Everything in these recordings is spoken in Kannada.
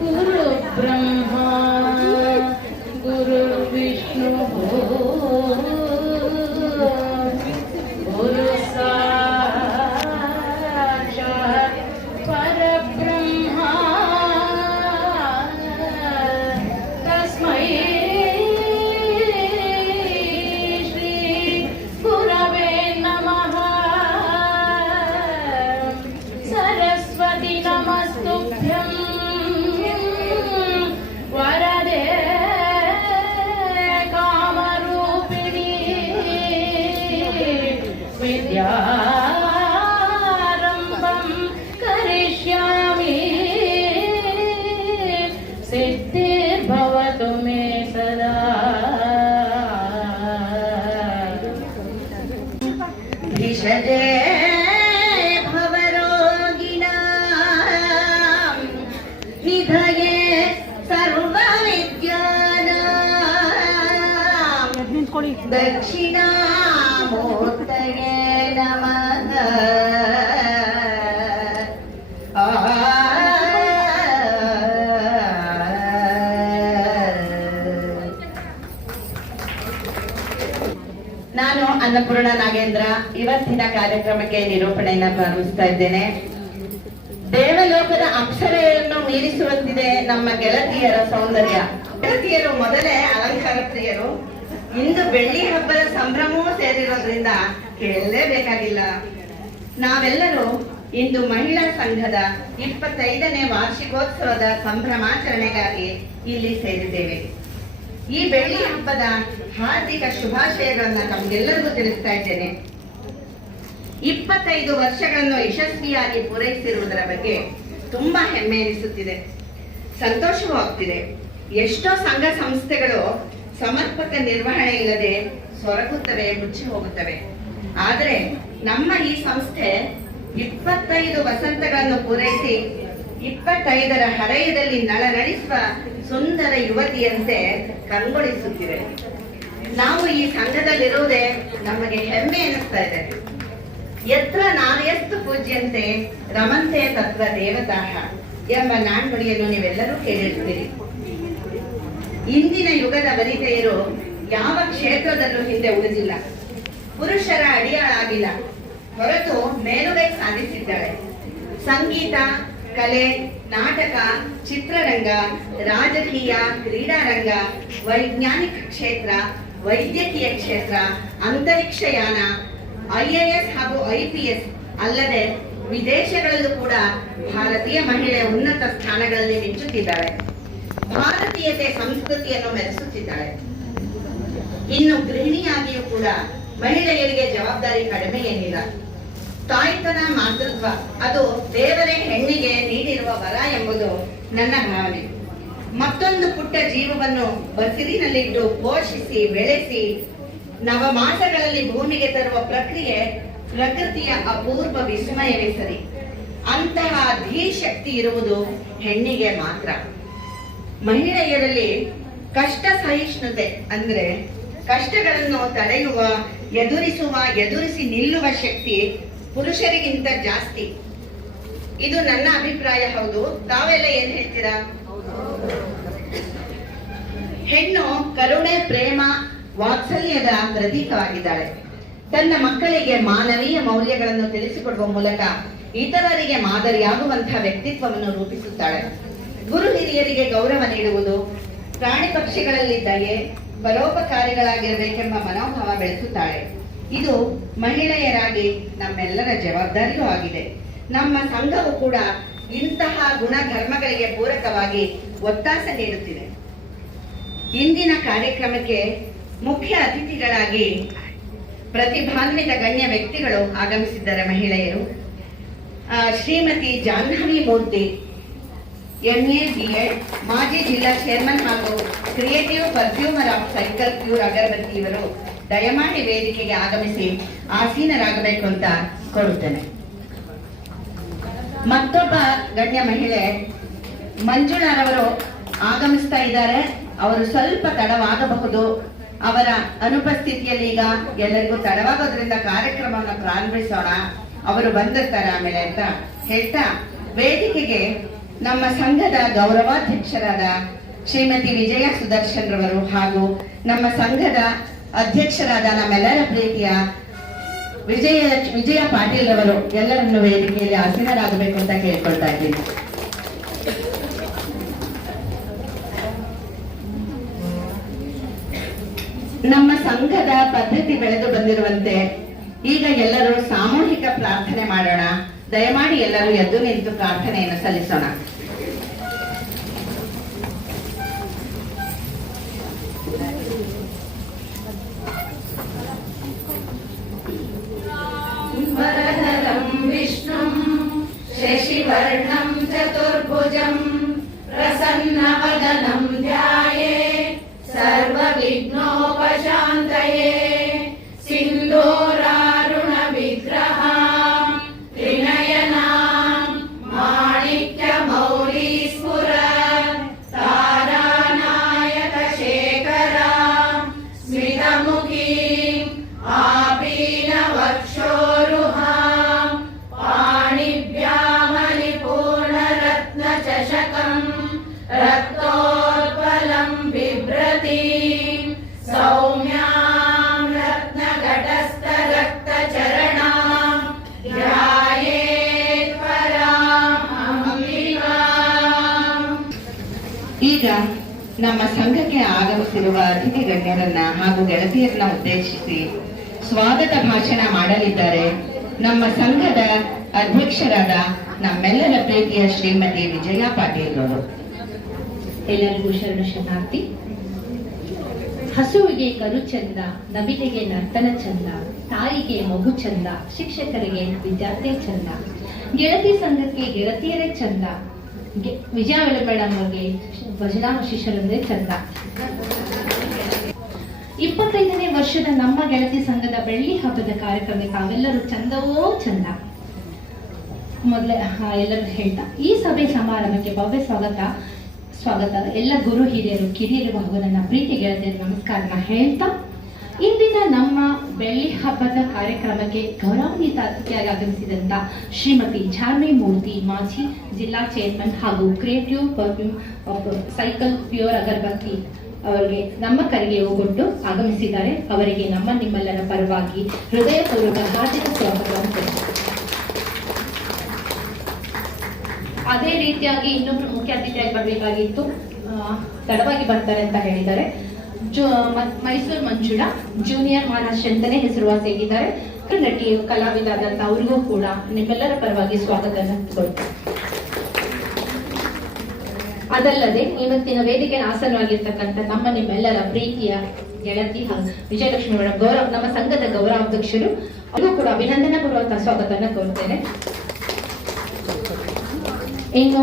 ಗುರು ಬ್ರಹ್ಮ ಗುರು ವಿಷ್ಣು ಗುರು ಸಾಕ್ಷಾತ್ ಪರಬ್ರಹ್ಮ ತಸ್ಮೈ ಶ್ರೀ ಗುರವೇ ನಮಃ. ಸರಸ್ವತಿ ನಮಸ್ತುಭ್ಯಂ ವರದೆ ಕಾಮರೂಪಿಣಿ ವಿದ್ಯಾರಂಭಂ ಕರಿಷ್ಯಾಮಿ ಸಿದ್ಧಿರ್ಭವತು ಮೇ ಸದಾ. ಭಿಷಜೇ ಭವರೋಗಿಣಾಂ ನಿಧಯೇ ಸರ್ವವಿದ್ಯಾನಾಂ ದಕ್ಷಿಣಾಮೂರ್ತಯೇ ನಮಃ. ನಾನು ಅನ್ನಪೂರ್ಣ ನಾಗೇಂದ್ರ ಇವತ್ತಿನ ಕಾರ್ಯಕ್ರಮಕ್ಕೆ ನಿರೂಪಣೆಯನ್ನು ಪ್ರಾರಂಭಿಸ್ತಾ ಇದ್ದೇನೆ. ದೇವಲೋಕದ ಅಪ್ಸರೆಯನ್ನು ಮೀರಿಸುವಂತಿದೆ ನಮ್ಮ ಗೆಳತಿಯರ ಸೌಂದರ್ಯ. ಗೆಳತಿಯರು ಮೊದಲೇ ಅಲಂಕಾರ ಪ್ರಿಯರು. ಇಂದು ಬೆಳ್ಳಿ ಹಬ್ಬದ ಸಂಭ್ರಮವೂ ಸೇರಿರೋದ್ರಿಂದ ಕೇಳಲೇಬೇಕಾಗಿಲ್ಲ. ನಾವೆಲ್ಲರೂ ಇಂದು ಮಹಿಳಾ ಸಂಘದ 25ನೇ ವಾರ್ಷಿಕೋತ್ಸವದ ಸಂಭ್ರಮಾಚರಣೆಗಾಗಿ ಇಲ್ಲಿ ಸೇರಿದ್ದೇವೆ. ಈ ಬೆಳ್ಳಿ ಹಬ್ಬದ ಹಾರ್ದಿಕ ಶುಭಾಶಯಗಳನ್ನ ತಮಗೆಲ್ಲರಿಗೂ ತಿಳಿಸ್ತಾ ಇದ್ದೇನೆ. 25 ವರ್ಷಗಳನ್ನು ಯಶಸ್ವಿಯಾಗಿ ಪೂರೈಸಿರುವುದರ ಬಗ್ಗೆ ತುಂಬಾ ಹೆಮ್ಮೆ ಎನಿಸುತ್ತಿದೆ, ಸಂತೋಷವೂ ಆಗ್ತಿದೆ. ಎಷ್ಟೋ ಸಂಘ ಸಂಸ್ಥೆಗಳು ಸಮರ್ಪಕ ನಿರ್ವಹಣೆ ಇಲ್ಲದೆ ಸೊರಗುತ್ತವೆ, ಮುಚ್ಚಿ ಹೋಗುತ್ತವೆ. ಆದರೆ ನಮ್ಮ ಈ ಸಂಸ್ಥೆ 25 ವಸಂತಗಳನ್ನು ಪೂರೈಸಿ 25ರ ಹರೆಯದಲ್ಲಿ ನಳನಳಿಸುವ ಸುಂದರ ಯುವತಿಯಂತೆ ಕಂಗೊಳಿಸುತ್ತಿದೆ. ನಾವು ಈ ಸಂಘದಲ್ಲಿರುವುದೇ ನಮಗೆ ಹೆಮ್ಮೆ ಎನಿಸ್ತಾ ಇದೆ. ಯತ್ರ ನಾರ್ಯಸ್ತು ಪೂಜ್ಯಂತೆ ರಮಂತೆ ತತ್ರ ದೇವತಾಃ ಎಂಬ ನಾಣ್ಣುಡಿಯನ್ನು ನೀವೆಲ್ಲರೂ ಕೇಳಿರ್ತೀರಿ. ಇಂದಿನ ಯುಗದ ವನಿತೆಯರು ಯಾವ ಕ್ಷೇತ್ರದಲ್ಲೂ ಹಿಂದೆ ಉಳಿದಿಲ್ಲ, ಪುರುಷರ ಅಡಿಯಾಳಾಗಿಲ್ಲ, ಹೊರತು ಮೇಲುಗೈ ಸಾಧಿಸಿದ್ದಾಳೆ. ಸಂಗೀತ, ಕಲೆ, ನಾಟಕ, ಚಿತ್ರರಂಗ, ರಾಜಕೀಯ, ಕ್ರೀಡಾರಂಗ, ವೈಜ್ಞಾನಿಕ ಕ್ಷೇತ್ರ, ವೈದ್ಯಕೀಯ ಕ್ಷೇತ್ರ, ಅಂತರಿಕ್ಷಯಾನ, IAS ಹಾಗೂ IPS ಅಲ್ಲದೆ ವಿದೇಶಗಳಲ್ಲೂ ಕೂಡ ಭಾರತೀಯ ಮಹಿಳೆ ಉನ್ನತ ಸ್ಥಾನಗಳಲ್ಲಿ ಮಿಂಚುತ್ತಿದ್ದಾಳೆ. ಭಾರತೀಯತೆ ಸಂಸ್ಕೃತಿಯನ್ನು ಮೆರೆಸುತ್ತಿದ್ದಾಳೆ. ಇನ್ನು ಗೃಹಿಣಿಯಾಗಿಯೂ ಕೂಡ ಮಹಿಳೆಯರಿಗೆ ಜವಾಬ್ದಾರಿ ಕಡಿಮೆ ಏನಿಲ್ಲ. ತಾಯ್ತನ, ಮಾತೃತ್ವ ಅದು ದೇವರೇ ಹೆಣ್ಣಿಗೆ ನೀಡಿರುವ ವರ ಎಂಬುದು ನನ್ನ ಭಾವನೆ. ಮತ್ತೊಂದು ಪುಟ್ಟ ಜೀವವನ್ನು ಬಸಿರಿನಲ್ಲಿಟ್ಟು ಪೋಷಿಸಿ ಬೆಳೆಸಿ ನವಮಾಸಗಳಲ್ಲಿ ಭೂಮಿಗೆ ತರುವ ಪ್ರಕ್ರಿಯೆ ಪ್ರಕೃತಿಯ ಅಪೂರ್ವ ವಿಸ್ಮಯವೇ ಸರಿ. ಅಂತಹ ಧೀಶಕ್ತಿ ಇರುವುದು ಹೆಣ್ಣಿಗೆ ಮಾತ್ರ. ಮಹಿಳೆಯರಲ್ಲಿ ಕಷ್ಟ ಸಹಿಷ್ಣುತೆ ಅಂದ್ರೆ ಕಷ್ಟಗಳನ್ನು ತಡೆಯುವ, ಎದುರಿಸಿ ನಿಲ್ಲುವ ಶಕ್ತಿ ಪುರುಷರಿಗಿಂತ ಜಾಸ್ತಿ. ಇದು ನನ್ನ ಅಭಿಪ್ರಾಯ. ಹೌದು, ತಾವೆಲ್ಲ ಏನ್ ಹೇಳ್ತೀರಾ? ಹೆಣ್ಣು ಕರುಣೆ, ಪ್ರೇಮ, ವಾತ್ಸಲ್ಯದ ಪ್ರತೀಕವಾಗಿದ್ದಾಳೆ. ತನ್ನ ಮಕ್ಕಳಿಗೆ ಮಾನವೀಯ ಮೌಲ್ಯಗಳನ್ನು ತಿಳಿಸಿಕೊಡುವ ಮೂಲಕ ಇತರರಿಗೆ ಮಾದರಿಯಾಗುವಂತಹ ವ್ಯಕ್ತಿತ್ವವನ್ನು ರೂಪಿಸುತ್ತಾಳೆ. ಗುರು ಹಿರಿಯರಿಗೆ ಗೌರವ ನೀಡುವುದು, ಪ್ರಾಣಿ ಪಕ್ಷಿಗಳಲ್ಲಿ ದಯೆ, ಪರೋಪಕಾರಿಗಳಾಗಿರಬೇಕೆಂಬ ಮನೋಭಾವ ಬೆಳೆಸುತ್ತಾಳೆ. ಇದು ಮಹಿಳೆಯರಾಗಿ ನಮ್ಮೆಲ್ಲರ ಜವಾಬ್ದಾರಿಯೂ ಆಗಿದೆ. ನಮ್ಮ ಸಂಘವು ಕೂಡ ಇಂತಹ ಗುಣಧರ್ಮಗಳಿಗೆ ಪೂರಕವಾಗಿ ಒತ್ತಾಸೆ ನೀಡುತ್ತಿದೆ. ಇಂದಿನ ಕಾರ್ಯಕ್ರಮಕ್ಕೆ ಮುಖ್ಯ ಅತಿಥಿಗಳಾಗಿ ಪ್ರತಿಭಾನ್ವಿತ ಗಣ್ಯ ವ್ಯಕ್ತಿಗಳು ಆಗಮಿಸಿದ್ದಾರೆ. ಮಹಿಳೆಯರು ಶ್ರೀಮತಿ ಜಾಹ್ನವಿ ಮೂರ್ತಿ, MA B.Ed, ಮಾಜಿ ಜಿಲ್ಲಾ ಚೇರ್ಮನ್ ಹಾಗೂ ಕ್ರಿಯೇಟಿವ್ ಪರ್ಫ್ಯೂಮರ್ ಆಫ್ ಸೈಕಲ್ ಪ್ಯೂರ್ ಅಗರಬತ್ತಿ ಇವರು ದಯಮಾಡಿ ವೇದಿಕೆಗೆ ಆಗಮಿಸಿ ಆಸೀನರಾಗಬೇಕು ಅಂತ ಕೋರುತ್ತೇನೆ. ಮತ್ತೊಬ್ಬ ಗಣ್ಯ ಮಹಿಳೆ ಮಂಜುಳಾರವರು ಆಗಮಿಸ್ತಾ ಇದ್ದಾರೆ. ಅವರು ಸ್ವಲ್ಪ ತಡವಾಗಬಹುದು, ಅವರ ಅನುಪಸ್ಥಿತಿಯಲ್ಲಿ ಈಗ ಎಲ್ಲರಿಗೂ ತಡವಾಗೋದ್ರಿಂದ ಕಾರ್ಯಕ್ರಮವನ್ನು ಪ್ರಾರಂಭಿಸೋಣ. ಅವರು ಬಂದಿರ್ತಾರೆ ಆಮೇಲೆ ಅಂತ ಹೇಳ್ತಾ, ವೇದಿಕೆಗೆ ನಮ್ಮ ಸಂಘದ ಗೌರವಾಧ್ಯಕ್ಷರಾದ ಶ್ರೀಮತಿ ವಿಜಯ ಸುದರ್ಶನ್ ರವರು ಹಾಗೂ ನಮ್ಮ ಸಂಘದ ಅಧ್ಯಕ್ಷರಾದ ನಮ್ಮೆಲ್ಲರ ಪ್ರೀತಿಯ ವಿಜಯ ಪಾಟೀಲ್ ರವರು ಎಲ್ಲರನ್ನು ವೇದಿಕೆಯಲ್ಲಿ ಆಸೀನರಾಗಬೇಕು ಅಂತ ಕೇಳ್ಕೊಳ್ತಾ ಇದ್ದೀನಿ. ನಮ್ಮ ಸಂಘದ ಪದ್ಧತಿ ಬೆಳೆದು ಬಂದಿರುವಂತೆ ಈಗ ಎಲ್ಲರೂ ಸಾಮೂಹಿಕ ಪ್ರಾರ್ಥನೆ ಮಾಡೋಣ. ದಯಮಾಡಿ ಎಲ್ಲರೂ ಎದ್ದು ನಿಂತು ಪ್ರಾರ್ಥನೆಯನ್ನು ಸಲ್ಲಿಸೋಣ. वरदं विष्णुं शशिवर्णं चतुर्भुजं प्रसन्नवदनं ध्यायेत् सर्वविघ्नोपशान्तये सिन्दूरारुणविग्रहां त्रिनयनां माणिक्यमौलिस्फुरत् तारानायकशेखरां स्मितमुखीम् आपीनवक्षोरुहां पाणिभ्यामलिपूर्णरत्नचषकं रक्तोत्पलं बिभ्रतीं सौम्यां रत्नघटस्थरक्तचरणां ध्यायेत् पराम् अंबिकाम्. ಈಗ ನಮ್ಮ ಸಂಘಕ್ಕೆ ಆಗಮಿಸಿರುವ ಅತಿಥಿ ಗಣ್ಯರನ್ನ ಹಾಗೂ ಗೆಳತಿಯರನ್ನ ಉದ್ದೇಶಿಸಿ ಸ್ವಾಗತ ಭಾಷಣ ಮಾಡಲಿದ್ದಾರೆ ನಮ್ಮ ಸಂಘದ ಅಧ್ಯಕ್ಷರಾದ ನಮ್ಮೆಲ್ಲರ ಪ್ರೀತಿಯ ಶ್ರೀಮತಿ ವಿಜಯ ಪಾಟೀಲ್ ಅವರು. ಎಲ್ಲರಿಗೂ ಶರಣು ಶರಣಾರ್ಥಿ. ಹಸುವಿಗೆ ಕರು ಚಂದ, ನವಿಲಿಗೆ ನರ್ತನ ಚಂದ, ತಾಯಿಗೆ ಮಗು ಚಂದ, ಶಿಕ್ಷಕರಿಗೆ ವಿದ್ಯಾರ್ಥಿ ಚಂದ, ಗೆಳತಿ ಸಂಘಕ್ಕೆ ಗೆಳತಿಯರೇ ಚಂದ, ವಿಜಯ ಮೇಡಮ್ ಅವರಿಗೆ ಭಜನಾ ಶಿಷ್ಯರಂದ್ರೆ ಚಂದ. 25ನೇ ವರ್ಷದ ನಮ್ಮ ಗೆಳತಿ ಸಂಘದ ಬೆಳ್ಳಿ ಹಬ್ಬದ ಕಾರ್ಯಕ್ರಮಕ್ಕೆ ತಾವೆಲ್ಲರೂ ಚಂದವೋ ಚಂದ. ಮೊದಲೇ ಎಲ್ಲರೂ ಹೇಳ್ತಾ ಈ ಸಭೆ ಸಮಾರಂಭಕ್ಕೆ ಭವ್ಯ ಸ್ವಾಗತ ಎಲ್ಲ ಗುರು ಹಿರಿಯರು ಕಿರಿಯರು ಹಾಗೂ ನನ್ನ ಪ್ರೀತಿ ಗೆಳತಿಯರು ನಮಸ್ಕಾರನ ಹೇಳ್ತಾ, ಇಂದಿನ ನಮ್ಮ ಬೆಳ್ಳಿ ಹಬ್ಬದ ಕಾರ್ಯಕ್ರಮಕ್ಕೆ ಗೌರವಾನ್ವಿತ ಅತಿಥಿಯಾಗಿ ಆಗಮಿಸಿದಂತ ಶ್ರೀಮತಿ ಝಾನ್ವಿ ಮೂರ್ತಿ, ಮಾಜಿ ಜಿಲ್ಲಾ ಚೇರ್ಮನ್ ಹಾಗೂ ಕ್ರಿಯೇಟಿವ್ ಪರ್ಫ್ಯೂಮ್ ಸೈಕಲ್ ಪ್ಯೂರ್ ಅಗರಬತ್ತಿ ಅವರಿಗೆ ನಮ್ಮ ಕರೆಗೆ ಹೋಗೊಟ್ಟು ಆಗಮಿಸಿದ್ದಾರೆ. ಅವರಿಗೆ ನಿಮ್ಮೆಲ್ಲರ ಪರವಾಗಿ ಹೃದಯಪೂರ್ವಕ ಹಾರ್ದಿಕ ಸ್ವಾಗತವನ್ನು. ಅದೇ ರೀತಿಯಾಗಿ ಇನ್ನೊಬ್ರು ಮುಖ್ಯ ಅತಿಥಿಯಾಗಿ ಬರಬೇಕಾಗಿತ್ತು, ತಡವಾಗಿ ಬರ್ತಾರೆ ಅಂತ ಹೇಳಿದ್ದಾರೆ. ಮೈಸೂರು ಮಂಜುಳಾ ಜೂನಿಯರ್ ಮಹಾರಾಷ್ಟ್ರ ಅಂತಾನೆ ಹೆಸರುವಾಸಿಯಾಗಿದ್ದಾರೆ. ನಟಿ ಕಲಾವಿದಾದಂತ ಅವ್ರಿಗೂ ಕೂಡ ನಿಮ್ಮೆಲ್ಲರ ಪರವಾಗಿ ಸ್ವಾಗತವನ್ನು ಕೊಡ್ತಾರೆ. ಅದಲ್ಲದೆ ಇವತ್ತಿನ ವೇದಿಕೆ ಆಸನವಾಗಿರ್ತಕ್ಕಂಥ ನಿಮ್ಮೆಲ್ಲರ ಪ್ರೀತಿಯ ಗೆಳತಿ ಹಾಗೂ ವಿಜಯಲಕ್ಷ್ಮಿ ಅವರ ನಮ್ಮ ಸಂಘದ ಗೌರವಾಧ್ಯಕ್ಷರು, ಅವರು ಕೂಡ ಅಭಿನಂದನಾ ಪೂರ್ವಕ ಸ್ವಾಗತವನ್ನು ಕೋರ್ತೇನೆ. ಇನ್ನು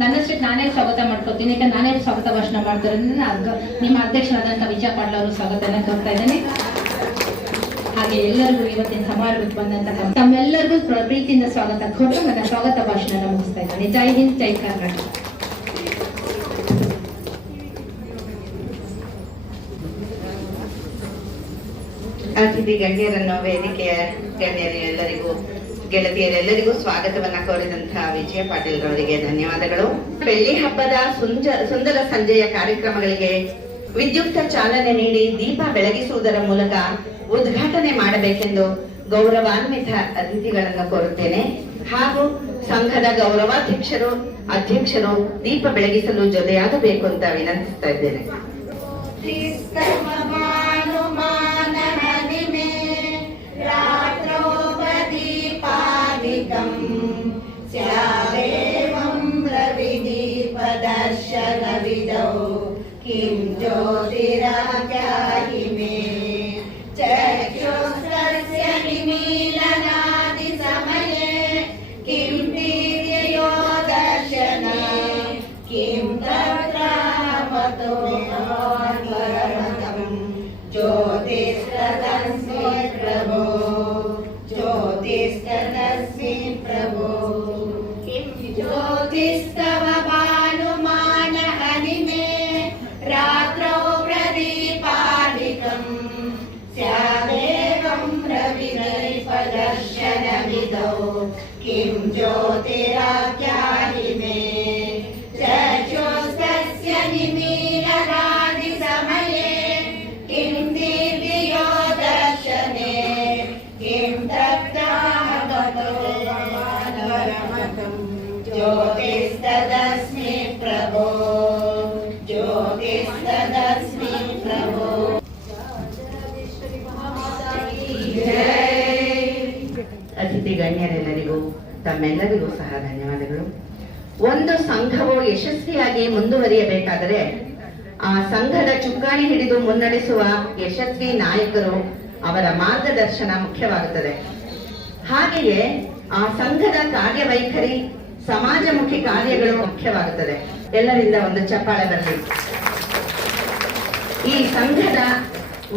ನನ್ನಷ್ಟೇ ನಾನೇ ಸ್ವಾಗತ ಮಾಡ್ಕೊತೀನಿ, ಈಗ ನಾನೇ ಸ್ವಾಗತ ಭಾಷಣ ಮಾಡ್ತಾರೆ. ನಿಮ್ಮ ಅಧ್ಯಕ್ಷರಾದಂತಹ ವಿಜಯ ಪಾಟೀಲ್ ಅವರು ಸ್ವಾಗತನ ಕೋರ್ತಾ ಇದ್ದೇನೆ. ಹಾಗೆ ಎಲ್ಲರಿಗೂ ಇವತ್ತಿನ ಸಮಾರಂಭಕ್ಕೆ ಬಂದಂತಹ ತಮ್ಮೆಲ್ಲರಿಗೂ ಪ್ರೀತಿಯಿಂದ ಸ್ವಾಗತ ಕೋರ್ತು ನನ್ನ ಸ್ವಾಗತ ಭಾಷಣ ಮುಗಿಸ್ತಾ ಇದ್ದೇನೆ. ಜೈ ಹಿಂದ್, ಜೈ ಕರ್ನಾಟಕ. ಅತಿಥಿ ಗಣ್ಯರನ್ನು, ವೇದಿಕೆಯ ಗಣ್ಯರು ಎಲ್ಲರಿಗೂ, ಗೆಳತಿಯರೆಲ್ಲರಿಗೂ ಸ್ವಾಗತವನ್ನ ಕೋರಿದಂತಹ ವಿಜಯ ಪಾಟೀಲ್ ರವರಿಗೆ ಧನ್ಯವಾದಗಳು. ಬೆಳ್ಳಿ ಹಬ್ಬದ ಸುಂದರ ಸಂಜೆಯ ಕಾರ್ಯಕ್ರಮಗಳಿಗೆ ವಿದ್ಯುಕ್ತ ಚಾಲನೆ ನೀಡಿ ದೀಪ ಬೆಳಗಿಸುವುದರ ಮೂಲಕ ಉದ್ಘಾಟನೆ ಮಾಡಬೇಕೆಂದು ಗೌರವಾನ್ವಿತ ಅತಿಥಿಗಳನ್ನು ಕೋರುತ್ತೇನೆ. ಹಾಗೂ ಸಂಘದ ಗೌರವಾಧ್ಯಕ್ಷರು, ಅಧ್ಯಕ್ಷರು ದೀಪ ಬೆಳಗಿಸಲು ಜೊತೆಯಾಗಬೇಕು ಅಂತ ವಿನಂತಿಸ್ತಾ ಇದ್ದೇನೆ. दर्शनविदौ किं ज्योतिराख्याहि मे चक्षुस्तस्य निमीलनादिसमये किं प्रीत्यो दर्शने किं तत्रामतो परमतं ज्योतिस्तदस्मि प्रभो ज्योतिस्तदस्मि प्रभो किं ज्योतिस्तव रात्रौ प्रदीपानि ತಮ್ಮೆಲ್ಲರಿಗೂ ಸಹ ಧನ್ಯವಾದಗಳು. ಒಂದು ಸಂಘವು ಯಶಸ್ವಿಯಾಗಿ ಮುಂದುವರಿಯಬೇಕಾದರೆ ಆ ಸಂಘದ ಚುಕ್ಕಾಣಿ ಹಿಡಿದು ಮುನ್ನಡೆಸುವ ಯಶಸ್ವಿ ನಾಯಕರು, ಅವರ ಮಾರ್ಗದರ್ಶನ ಮುಖ್ಯವಾಗುತ್ತದೆ. ಹಾಗೆಯೇ ಆ ಸಂಘದ ಕಾರ್ಯವೈಖರಿ, ಸಮಾಜಮುಖಿ ಕಾರ್ಯಗಳು ಮುಖ್ಯವಾಗುತ್ತದೆ. ಎಲ್ಲರಿಂದ ಒಂದು ಚಪ್ಪಾಳೆ ಬರಲಿ. ಈ ಸಂಘದ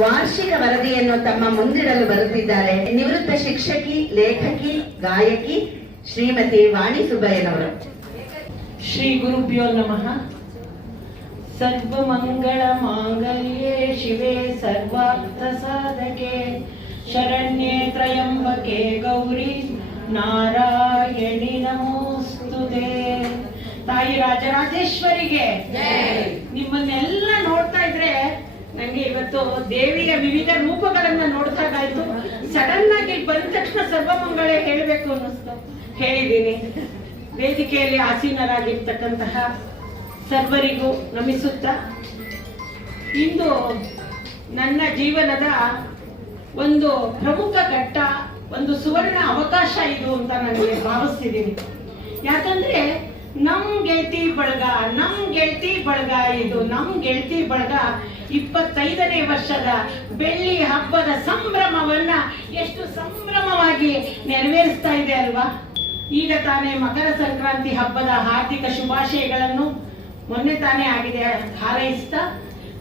ವಾರ್ಷಿಕ ವರದಿಯನ್ನು ತಮ್ಮ ಮುಂದಿಡಲು ಬರುತ್ತಿದ್ದಾರೆ ನಿವೃತ್ತ ಶಿಕ್ಷಕಿ, ಲೇಖಕಿ, ಗಾಯಕಿ ಶ್ರೀಮತಿ ವಾಣಿ ಸುಬ್ಬಯ್ಯನವರು. ಶ್ರೀ ಗುರುಭ್ಯೋ ನಮಃ. ಸರ್ವಮಂಗಳ ಮಾಂಗಲ್ಯೆ ಶಿವೆ ಸರ್ವಾರ್ಥ ಸಾಧಕೆ ಶರಣ್ಯೆ ತ್ರಯಂಬಕೆ ಗೌರಿ ನಾರಾಯಣಿ ನಮೋಸ್ತುತೆ. ತಾಯಿ ರಾಜರಾಜೇಶ್ವರಿಗೆ ನಿಮ್ಮನ್ನೆಲ್ಲ ನೋಡ್ತಾ ಇದ್ರೆ ನಂಗೆ ಇವತ್ತು ದೇವಿಯ ವಿವಿಧ ರೂಪಗಳನ್ನ ನೋಡಿದಾಗಾಯ್ತು. ಸಡನ್ ಆಗಿ ಬಂದ ತಕ್ಷಣ ಸರ್ವಮಂಗಳೇ ಹೇಳಬೇಕು ಅನ್ನಿಸ್ತು, ಹೇಳಿದ್ದೀನಿ. ವೇದಿಕೆಯಲ್ಲಿ ಆಸೀನರಾಗಿರ್ತಕ್ಕಂತಹ ಸರ್ವರಿಗೂ ನಮಿಸುತ್ತಾ, ಇಂದು ನನ್ನ ಜೀವನದ ಒಂದು ಪ್ರಮುಖ ಘಟ್ಟ, ಒಂದು ಸುವರ್ಣ ಅವಕಾಶ ಇದು ಅಂತ ನನಗೆ ಭಾವಿಸ್ತಿದ್ದೀನಿ. ಯಾಕಂದ್ರೆ ನಮ್ ಗೆಳತಿ ಬಳಗ ಇದು ನಮ್ ಗೆಳತಿ ಬಳಗ 25ನೇ ವರ್ಷದ ಬೆಳ್ಳಿ ಹಬ್ಬದ ಸಂಭ್ರಮವನ್ನ ಎಷ್ಟು ಸಂಭ್ರಮವಾಗಿ ನೆರವೇರಿಸ್ತಾ ಇದೆ ಅಲ್ವಾ. ಈಗ ತಾನೇ ಮಕರ ಸಂಕ್ರಾಂತಿ ಹಬ್ಬದ ಹಾರ್ದಿಕ ಶುಭಾಶಯಗಳನ್ನು ಮೊನ್ನೆ ತಾನೇ ಆಗಿದೆ ಹಾರೈಸ್ತಾ,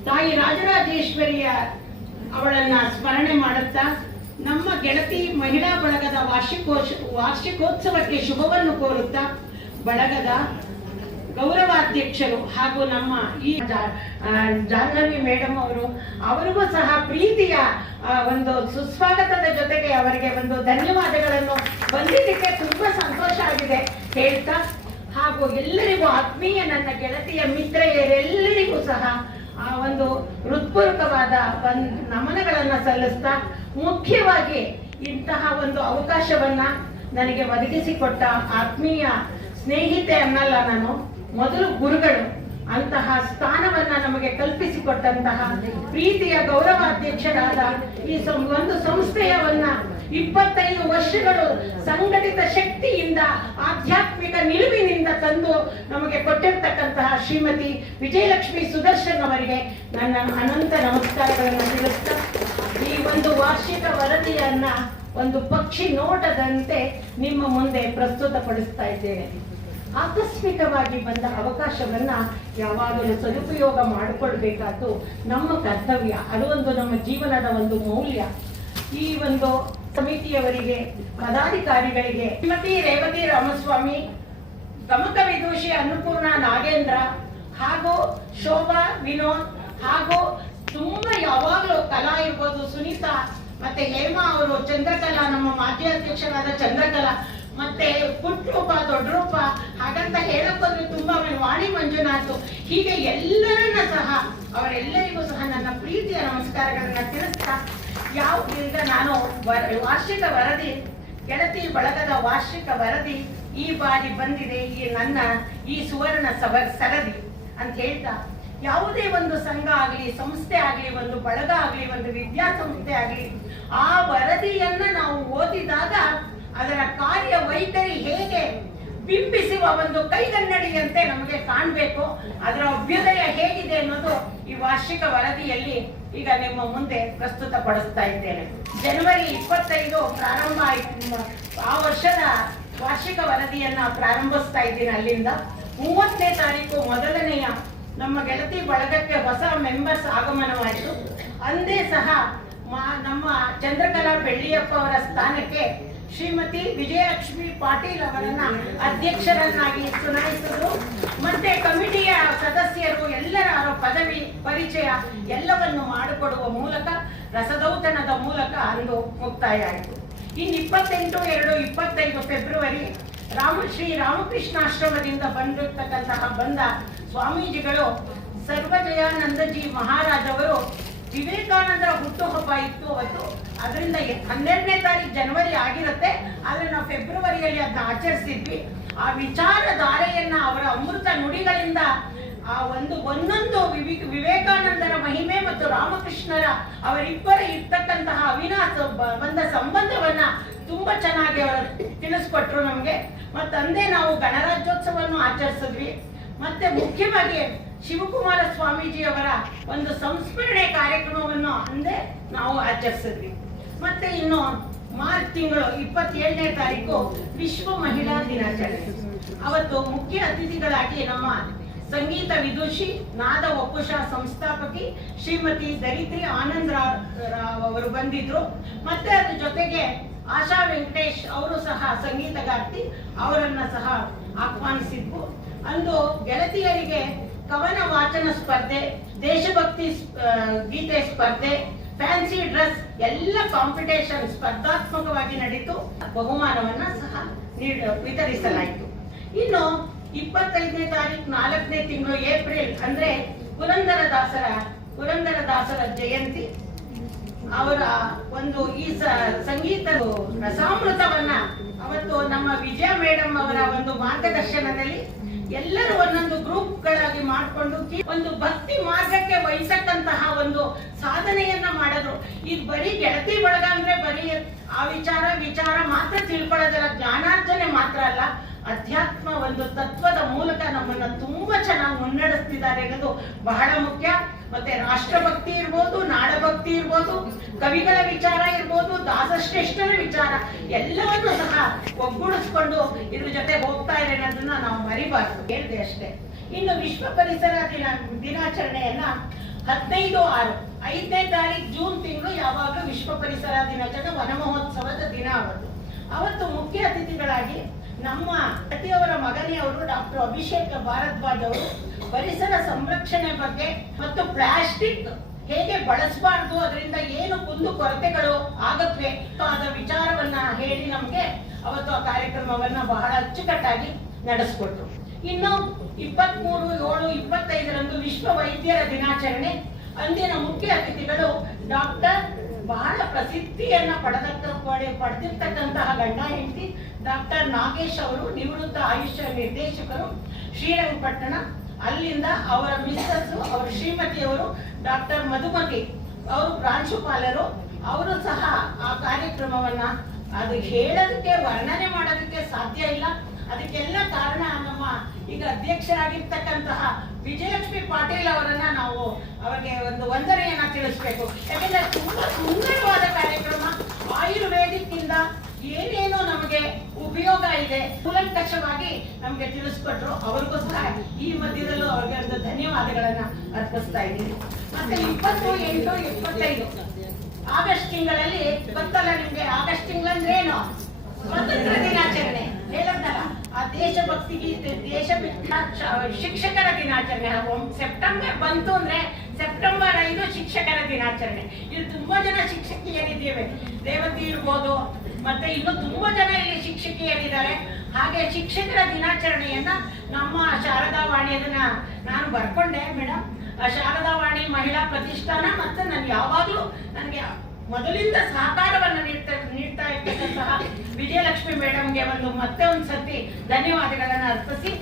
ತಾಯಿ ರಾಜರಾಜೇಶ್ವರಿಯ ಅವಳನ್ನ ಸ್ಮರಣೆ ಮಾಡುತ್ತಾ, ನಮ್ಮ ಗೆಳತಿ ಮಹಿಳಾ ಬಳಗದ ವಾರ್ಷಿಕೋತ್ಸವಕ್ಕೆ ಶುಭವನ್ನು ಕೋರುತ್ತಾ, ಬಳಗದ ಗೌರವಾಧ್ಯಕ್ಷರು ಹಾಗೂ ನಮ್ಮ ಈ ಜಾಹ್ನವಿ ಮೇಡಮ್ ಅವರಿಗೂ ಸಹ ಪ್ರೀತಿಯ ಒಂದು ಸುಸ್ವಾಗತದ ಜೊತೆಗೆ ಅವರಿಗೆ ಒಂದು ಧನ್ಯವಾದಗಳನ್ನು ಬಂದಿದ್ದಕ್ಕೆ ತುಂಬಾ ಸಂತೋಷ ಆಗಿದೆ ಹೇಳ್ತಾ, ಹಾಗೂ ಎಲ್ಲರಿಗೂ ಆತ್ಮೀಯ ನನ್ನ ಗೆಳತಿಯ ಮಿತ್ರೆಯರೆಲ್ಲರಿಗೂ ಸಹ ಒಂದು ಹೃತ್ಪೂರ್ವಕವಾದ ನಮನಗಳನ್ನ ಸಲ್ಲಿಸ್ತಾ, ಮುಖ್ಯವಾಗಿ ಇಂತಹ ಒಂದು ಅವಕಾಶವನ್ನ ನನಗೆ ಒದಗಿಸಿಕೊಟ್ಟ ಆತ್ಮೀಯ ಸ್ನೇಹಿತೆ ಅನ್ನಲ್ಲ ನಾನು, ಮೊದಲು ಗುರುಗಳು, ಅಂತಹ ಸ್ಥಾನವನ್ನ ನಮಗೆ ಕಲ್ಪಿಸಿಕೊಟ್ಟಂತಹ ಪ್ರೀತಿಯ ಗೌರವಾಧ್ಯಕ್ಷರಾದ ಈ ಒಂದು ಸಂಸ್ಥೆಯವನ್ನ 25 ವರ್ಷಗಳು ಸಂಘಟಿತ ಶಕ್ತಿಯಿಂದ, ಆಧ್ಯಾತ್ಮಿಕ ನಿಲುವಿನಿಂದ ತಂದು ನಮಗೆ ಕೊಟ್ಟಿರ್ತಕ್ಕಂತಹ ಶ್ರೀಮತಿ ವಿಜಯಲಕ್ಷ್ಮಿ ಸುದರ್ಶನ್ ಅವರಿಗೆ ನನ್ನ ಅನಂತ ನಮಸ್ಕಾರಗಳನ್ನು ತಿಳಿಸ್ತಾ, ಈ ಒಂದು ವಾರ್ಷಿಕ ವರದಿಯನ್ನ ಒಂದು ಪಕ್ಷಿ ನೋಟದಂತೆ ನಿಮ್ಮ ಮುಂದೆ ಪ್ರಸ್ತುತಪಡಿಸ್ತಾ ಇದ್ದೇನೆ. ಆಕಸ್ಮಿಕವಾಗಿ ಬಂದ ಅವಕಾಶವನ್ನ ಯಾವಾಗಲೂ ಸದುಪಯೋಗ ಮಾಡಿಕೊಳ್ಬೇಕಾದ್ದು ನಮ್ಮ ಕರ್ತವ್ಯ, ಅದು ಒಂದು ನಮ್ಮ ಜೀವನದ ಒಂದು ಮೌಲ್ಯ. ಈ ಒಂದು ಸಮಿತಿಯವರಿಗೆ, ಪದಾಧಿಕಾರಿಗಳಿಗೆ, ಶ್ರೀಮತಿ ರೇವತಿ ರಾಮಸ್ವಾಮಿ, ಗಮಕ ವಿದೂಷಿ ಅನ್ನಪೂರ್ಣ ನಾಗೇಂದ್ರ, ಹಾಗೂ ಶೋಭಾ ವಿನೋದ್, ಹಾಗೂ ತುಂಬಾ ಯಾವಾಗಲೂ ಕಲಾ ಇರ್ಬೋದು, ಸುನೀತಾ, ಮತ್ತೆ ಹೇಮಾ ಅವರು, ಚಂದ್ರಕಲಾ, ನಮ್ಮ ಮಾಜಿ ಅಧ್ಯಕ್ಷರಾದ ಚಂದ್ರಕಲಾ, ಮತ್ತೆ ಪುಟ್ಟ ರೂಪ, ದೊಡ್ಡ ರೂಪ, ಹಾಗಂತ ಹೇಳಕ್ಕೋದ್ರೆ ತುಂಬಾ ವಾಣಿ ಮಂಜುನಾಥ್, ಹೀಗೆ ಎಲ್ಲರನ್ನ ಸಹ ಅವರೆಲ್ಲರಿಗೂ ಸಹ ನನ್ನ ಪ್ರೀತಿಯ ನಮಸ್ಕಾರಗಳನ್ನ ತಿಳಿಸ್ತಾ, ಈಗ ನಾನು ವಾರ್ಷಿಕ ವರದಿ, ಗೆಳತಿ ಬಳಗದ ವಾರ್ಷಿಕ ವರದಿ ಈ ಬಾರಿ ಬಂದಿದೆ, ಈ ಸುವರ್ಣ ಸರದಿ ಅಂತ ಹೇಳ್ತಾ, ಯಾವುದೇ ಒಂದು ಸಂಘ ಆಗಲಿ, ಸಂಸ್ಥೆ ಆಗಲಿ, ಒಂದು ಬಳಗ ಆಗಲಿ, ಒಂದು ವಿದ್ಯಾಸಂಸ್ಥೆ ಆಗಲಿ, ಆ ವರದಿಯನ್ನ ನಾವು ಓದಿದಾಗ ಅದರ ಕಾರ್ಯ ವೈಖರಿ ಹೇಗೆ ಬಿಂಬಿಸುವ ಒಂದು ಕೈಗನ್ನಡಿಯಂತೆ ನಮಗೆ ಕಾಣಬೇಕು, ಅದರ ಅಭ್ಯುದಯ ಹೇಗಿದೆ ಅನ್ನೋದು ಈ ವಾರ್ಷಿಕ ವರದಿಯಲ್ಲಿ ಈಗ ನಿಮ್ಮ ಮುಂದೆ ಪ್ರಸ್ತುತಪಡಿಸ್ತಾ ಇದ್ದೇನೆ. ಜನವರಿ 25 ಪ್ರಾರಂಭ ಆಯ್ತು, ಆ ವರ್ಷದ ವಾರ್ಷಿಕ ವರದಿಯನ್ನ ಪ್ರಾರಂಭಿಸ್ತಾ ಇದ್ದೀನಿ. ಅಲ್ಲಿಂದ 30ನೇ ತಾರೀಕು ಮೊದಲನೆಯ ನಮ್ಮ ಗೆಳತಿ ಬಳಗಕ್ಕೆ ಹೊಸ ಮೆಂಬರ್ಸ್ ಆಗಮನವಾಯಿತು. ಅಂದೇ ಸಹ ನಮ್ಮ ಚಂದ್ರಕಲಾ ಬೆಳ್ಳಿಯಪ್ಪ ಅವರ ಸ್ಥಾನಕ್ಕೆ ಶ್ರೀಮತಿ ವಿಜಯಲಕ್ಷ್ಮಿ ಪಾಟೀಲ್ ಅವರನ್ನ ಅಧ್ಯಕ್ಷರನ್ನಾಗಿ ಚುನಾಯಿಸಿದ್ರು. ಮತ್ತೆ ಕಮಿಟಿಯ ಸದಸ್ಯರು ಎಲ್ಲರ ಪದವಿ ಪರಿಚಯ ಎಲ್ಲವನ್ನು ಮಾಡಿಕೊಡುವ ಮೂಲಕ, ರಸದೌತಣದ ಮೂಲಕ ಅಂದು ಮುಕ್ತಾಯ ಆಯಿತು. ಇನ್ನು 28/2/25 ಫೆಬ್ರವರಿ ಶ್ರೀ ರಾಮಕೃಷ್ಣಾಶ್ರಮದಿಂದ ಬಂದ ಸ್ವಾಮೀಜಿಗಳು ಸರ್ವಜಯಾನಂದಜಿ ಮಹಾರಾಜ್ ಅವರು ವಿವೇಕಾನಂದರ ಹುಟ್ಟುಹಬ್ಬ ಇತ್ತು ಅವತ್ತು. ಅದರಿಂದ 12ನೇ ತಾರೀಕು ಜನವರಿ ಆಗಿರುತ್ತೆ, ಆದ್ರೆ ನಾವು ಫೆಬ್ರವರಿಯಲ್ಲಿ ಅದನ್ನ ಆಚರಿಸಿದ್ವಿ. ಆ ವಿಚಾರಧಾರೆಯನ್ನ ಅವರ ಅಮೃತ ನುಡಿಗಳಿಂದ ಆ ಒಂದೊಂದು ವಿವೇಕಾನಂದರ ಮಹಿಮೆ ಮತ್ತು ರಾಮಕೃಷ್ಣರ ಅವರಿಬ್ಬರ ಇರ್ತಕ್ಕಂತಹ ಅವಿನಾಶ ಬಂದ ಸಂಬಂಧವನ್ನ ತುಂಬಾ ಚೆನ್ನಾಗಿ ಅವರು ತಿಳಿಸ್ಕೊಟ್ರು ನಮ್ಗೆ. ಮತ್ತೆ ಅಂದೇ ನಾವು ಗಣರಾಜ್ಯೋತ್ಸವವನ್ನು ಆಚರಿಸಿದ್ವಿ. ಮತ್ತೆ ಮುಖ್ಯವಾಗಿ ಶಿವಕುಮಾರ ಸ್ವಾಮೀಜಿಯವರ ಒಂದು ಸಂಸ್ಮರಣೆ ಕಾರ್ಯಕ್ರಮವನ್ನು ಅಂದೇ ನಾವು ಆಚರಿಸಿದ್ವಿ. ಮತ್ತೆ ಇನ್ನು ಮಾರ್ಚ್ ತಿಂಗಳು 27ನೇ ತಾರೀಕು ವಿಶ್ವ ಮಹಿಳಾ ದಿನಾಚರಣೆ. ಅವತ್ತು ಮುಖ್ಯ ಅತಿಥಿಗಳಾಗಿ ನಮ್ಮ ಸಂಗೀತ ವಿದುಷಿ, ನಾದ ಒಕ್ಕುಶ ಸಂಸ್ಥಾಪಕಿ ಶ್ರೀಮತಿ ದರಿತ್ರಿ ಆನಂದ್ ರಾವ್ ಅವರು ಬಂದಿದ್ರು. ಮತ್ತೆ ಅದ್ರ ಜೊತೆಗೆ ಆಶಾ ವೆಂಕಟೇಶ್ ಅವರು ಸಹ ಸಂಗೀತಗಾರ್ತಿ, ಅವರನ್ನ ಸಹ ಆಹ್ವಾನಿಸಿದ್ವು. ಅಂದು ಗೆಳತಿಯರಿಗೆ ಕವನ ವಾಚನ ಸ್ಪರ್ಧೆ, ದೇಶಭಕ್ತಿ ಗೀತೆ ಸ್ಪರ್ಧೆ, ಫ್ಯಾನ್ಸಿ ಡ್ರೆಸ್ ಎಲ್ಲ ಕಾಂಪಿಟೇಷನ್ ಸ್ಪರ್ಧಾತ್ಮಕವಾಗಿ ನಡೀತು. ಬಹುಮಾನವನ್ನ ಸಹ ವಿತರಿಸಲಾಯಿತು. ಇನ್ನು 25ನೇ ತಾರೀಕು 4ನೇ ತಿಂಗಳು ಏಪ್ರಿಲ್ ಅಂದ್ರೆ ಪುರಂದರದಾಸರ ಜಯಂತಿ. ಅವರ ಒಂದು ಈ ಸಂಗೀತ ರಸಾಮೃತವನ್ನ ಅವತ್ತು ನಮ್ಮ ವಿಜಯ ಮೇಡಮ್ ಅವರ ಒಂದು ಮಾರ್ಗದರ್ಶನದಲ್ಲಿ ಎಲ್ಲರೂ ಒಂದೊಂದು ಗ್ರೂಪ್ಗಳಾಗಿ ಮಾಡಿಕೊಂಡು ಒಂದು ಭಕ್ತಿ ಮಾರ್ಗಕ್ಕೆ ವಹಿಸಕ್ಕಂತಹ ಒಂದು ಸಾಧನೆಯನ್ನ ಮಾಡಿದ್ರು. ಇದು ಬರೀ ಗೆಳತಿ ಬಳಗ ಅಂದ್ರೆ ಬರೀ ಆ ವಿಚಾರ ಮಾತ್ರ ತಿಳ್ಕೊಳ್ಳೋದಲ್ಲ, ಜ್ಞಾನಾರ್ಜನೆ ಮಾತ್ರ ಅಲ್ಲ, ಅಧ್ಯಾತ್ಮ ಒಂದು ತತ್ವದ ಮೂಲಕ ನಮ್ಮನ್ನ ತುಂಬಾ ಚೆನ್ನಾಗಿ ಮುನ್ನಡೆಸ್ತಿದ್ದಾರೆ ಅನ್ನೋದು ಬಹಳ ಮುಖ್ಯ. ಮತ್ತೆ ರಾಷ್ಟ್ರಭಕ್ತಿ ಇರ್ಬೋದು, ನಾಡಭಕ್ತಿ ಇರ್ಬೋದು, ಕವಿಗಳ ವಿಚಾರ ಇರ್ಬೋದು, ದಾಸಶ್ರೇಷ್ಠರ ವಿಚಾರ ಎಲ್ಲವನ್ನೂ ಸಹ ಒಗ್ಗೂಡಿಸ್ಕೊಂಡು ಇದ್ರ ಜೊತೆ ಹೋಗ್ತಾ ಇದೆ ಅನ್ನೋದನ್ನ ನಾವು ಮರಿಬಾರ್ದು, ಹೇಳಿದೆ ಅಷ್ಟೇ. ಇನ್ನು ವಿಶ್ವ ಪರಿಸರ ದಿನಾಚರಣೆಯನ್ನ 15/6 5ನೇ ತಾರೀಕು ಜೂನ್ ತಿಂಗಳು ಯಾವಾಗಲೂ ವಿಶ್ವ ಪರಿಸರ ದಿನಾಚರಣೆ ವನ ಮಹೋತ್ಸವದ ದಿನ. ಅವತ್ತು ಮುಖ್ಯ ಅತಿಥಿಗಳಾಗಿ ನಮ್ಮ ಪ್ರತಿಯವರ ಮಗನೆಯವರು ಡಾಕ್ಟರ್ ಅಭಿಷೇಕ್ ಭಾರದ್ವಾಜ್ ಅವರು ಪರಿಸರ ಸಂರಕ್ಷಣೆ ಬಗ್ಗೆ ಮತ್ತು ಪ್ಲಾಸ್ಟಿಕ್ ಹೇಗೆ ಬಳಸಬಾರ್ದು, ಅದರಿಂದ ಏನು ಕುಂದು ಕೊರತೆಗಳು ಆಗತ್ವೆ ಅದರ ವಿಚಾರವನ್ನ ಹೇಳಿ ನಮ್ಗೆ ಅವತ್ತು ಆ ಕಾರ್ಯಕ್ರಮವನ್ನ ಬಹಳ ಅಚ್ಚುಕಟ್ಟಾಗಿ ನಡೆಸ್ಕೊಟ್ರು. ಇನ್ನು 23/7/25 ವಿಶ್ವ ವೈದ್ಯರ ದಿನಾಚರಣೆ. ಅಂದಿನ ಮುಖ್ಯ ಅತಿಥಿಗಳು ಡಾಕ್ಟರ್ ಬಹಳ ಪ್ರಸಿದ್ಧಿಯನ್ನ ಪಡೆದಿರ್ತಕ್ಕಂತಹ ಗಂಡ ಹೆಂಡತಿ ಡಾಕ್ಟರ್ ನಾಗೇಶ್ ಅವರು, ನಿವೃತ್ತ ಆಯುಷ್ಯ ನಿರ್ದೇಶಕರು, ಶ್ರೀರಂಗಪಟ್ಟಣ. ಅಲ್ಲಿಂದ ಅವರ ಮಿಸ್ಸಸ್, ಅವರ ಶ್ರೀಮತಿಯವರು ಡಾಕ್ಟರ್ ಮಧುಮತಿ ಅವರು ಪ್ರಾಂಶುಪಾಲರು. ಅವರು ಸಹ ಆ ಕಾರ್ಯಕ್ರಮವನ್ನ ಅದು ಹೇಳೋದಕ್ಕೆ ವರ್ಣನೆ ಮಾಡೋದಕ್ಕೆ ಸಾಧ್ಯ ಇಲ್ಲ. ಅದಕ್ಕೆಲ್ಲ ಕಾರಣ ನಮ್ಮ ಈಗ ಅಧ್ಯಕ್ಷರಾಗಿರ್ತಕ್ಕಂತಹ ವಿಜಯಲಕ್ಷ್ಮಿ ಪಾಟೀಲ್ ಅವರನ್ನ ನಾವು ಅವರಿಗೆ ಒಂದು ವಂದನೆಯನ್ನ ತಿಳಿಸ್ಬೇಕು. ಯಾಕಂದ್ರೆ ತುಂಬಾ ಸುಂದರವಾದ ಕಾರ್ಯಕ್ರಮ. ಆಯುರ್ವೇದಿಕ್ ಇಂದ ಏನೇನೋ ನಮಗೆ ಉಪಯೋಗ ಇದೆ ಕೂಲಂಕಷವಾಗಿ ನಮ್ಗೆ ತಿಳಿಸ್ಕೊಟ್ರು. ಅವ್ರಿಗೂ ಸಹ ಈ ಮಧ್ಯದಲ್ಲೂ ಅವ್ರಿಗೆ ಒಂದು ಧನ್ಯವಾದಗಳನ್ನ ಅರ್ಪಿಸ್ತಾ ಇದ್ದೀನಿ. ಮತ್ತೆ 28-25 ಆಗಸ್ಟ್ ತಿಂಗಳಲ್ಲಿ ಗೊತ್ತಲ್ಲ ನಿಮ್ಗೆ, ಆಗಸ್ಟ್ ತಿಂಗಳಂದ್ರೆ ಏನು? ಸ್ವಾತಂತ್ರ್ಯ ದಿನಾಚರಣೆ ಹೇಳದ್ದಲ್ಲ. ಆ ದೇಶಭಕ್ತಿ ಗೀತೆ, ಶಿಕ್ಷಕರ ದಿನಾಚರಣೆ. ಸೆಪ್ಟೆಂಬರ್ ಬಂತು ಅಂದ್ರೆ ಸೆಪ್ಟೆಂಬರ್ 5 ಶಿಕ್ಷಕರ ದಿನಾಚರಣೆ. ಇಲ್ಲಿ ತುಂಬಾ ಜನ ಶಿಕ್ಷಕಿಯರಿದ್ದೇವೆ, ರೇವತಿ ಇರ್ಬೋದು, ಮತ್ತೆ ಇನ್ನು ತುಂಬಾ ಜನ ಇಲ್ಲಿ ಶಿಕ್ಷಕಿಯರಿದ್ದಾರೆ. ಹಾಗೆ ಶಿಕ್ಷಕರ ದಿನಾಚರಣೆಯನ್ನ ನಮ್ಮ ಶಾರದಾವಾಣಿ, ಅದನ್ನ ನಾನು ಬರ್ಕೊಂಡೆ ಮೇಡಮ್, ಶಾರದಾವಾಣಿ ಮಹಿಳಾ ಪ್ರತಿಷ್ಠಾನ ಮತ್ತೆ ನಾನು ಯಾವಾಗ್ಲೂ ನನಗೆ ಮೊದಲಿಂದ ಸಹಕಾರವನ್ನು ನೀಡ್ತಾ ಇರ್ತಕ್ಕಂತಹ ವಿಜಯಲಕ್ಷ್ಮಿ ಮೇಡಮ್ಗೆ ಮತ್ತೆ ಒಂದು ಸರ್ತಿ ಧನ್ಯವಾದಗಳನ್ನ ಅರ್ಪಿಸಿ,